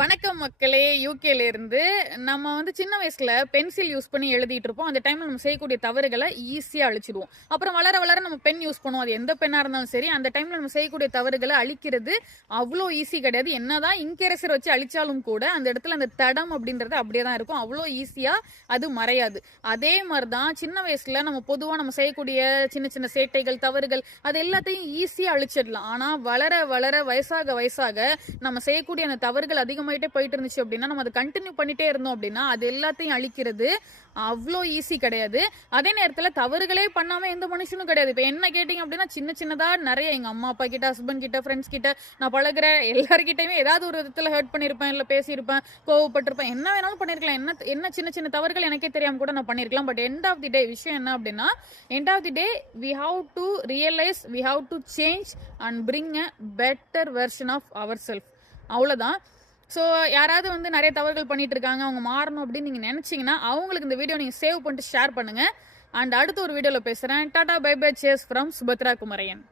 வணக்கம் மக்களே. யூகேல இருந்து நம்ம சின்ன வயசுல பென்சில் யூஸ் பண்ணி எழுதிட்டு இருப்போம். அந்த டைம்ல நம்ம செய்யக்கூடிய தவறுகளை ஈஸியா அழிச்சிடுவோம். அப்புறம் வளர வளர நம்ம பென் யூஸ் பண்ணுவோம். அது எந்த பென்னா இருந்தாலும் சரி, அந்த டைம்ல நம்ம செய்யக்கூடிய தவறுகளை அழிக்கிறது அவ்வளோ ஈஸி கிடையாது. என்னதான் இங்க் எரேசர் வச்சு அழிச்சாலும் கூட அந்த இடத்துல அந்த தடம் அப்படின்றது அப்படியே தான் இருக்கும். அவ்வளோ ஈஸியா அது மறையாது. அதே மாதிரி தான் சின்ன வயசுல நம்ம செய்யக்கூடிய சின்ன சின்ன சேட்டைகள், தவறுகள் அது எல்லாத்தையும் ஈஸியா அழிச்சிடலாம். ஆனா வளர வளர வயசாக வயசாக நம்ம செய்யக்கூடிய அந்த தவறுகள் அதிகமாயிட்டே போயிட்டு இருந்துச்சு அப்படின்னா, நம்ம அதை கண்டினியூ பண்ணிட்டே இருந்தோம் அப்படின்னா அது எல்லாத்தையும் அழிக்கிறது அவ்வளோ ஈஸி கிடையாது. அதே நேரத்துல தவறுகளே பண்ணாம எந்த மனுஷனும் கிடையாது. இப்ப என்ன கேட்டீங்க அப்படின்னா, சின்ன சின்னதா நிறைய எங்க அம்மா அப்பா கிட்ட, ஹஸ்பண்ட் கிட்ட, ஃப்ரெண்ட்ஸ் கிட்ட நான் பழகுற எல்லார்கிட்டயுமே ஏதாவது ஒரு விதத்துல ஹர்ட் பண்ணிருப்பேன், இல்ல பேசியிருப்பேன், கோவப்பட்டிருப்பேன், என்ன வேணாலும் பண்ணிருக்கலாம். என்ன என்ன சின்ன சின்ன தவறுகள் எனக்கே தெரியாம கூட நான் பண்ணிருக்கலாம். But end of the day விஷயம் என்ன அப்படின்னா, end of the day we have to realise, we have to change and bring a better version of our self. அவ்வளவுதான். ஸோ யாராவது நிறைய தவறுகள் பண்ணிட்டு இருக்காங்க, அவங்க மாறணும் அப்படின்னு நீங்க நினைச்சீங்கன்னா அவங்களுக்கு இந்த வீடியோ நீங்க சேவ் பண்ணிட்டு ஷேர் பண்ணுங்க. அண்ட் அடுத்த ஒரு வீடியோல பேசுறேன். டாடா பை பை, சேஸ் ஃப்ரம் சுபத்ரா குமரையன்.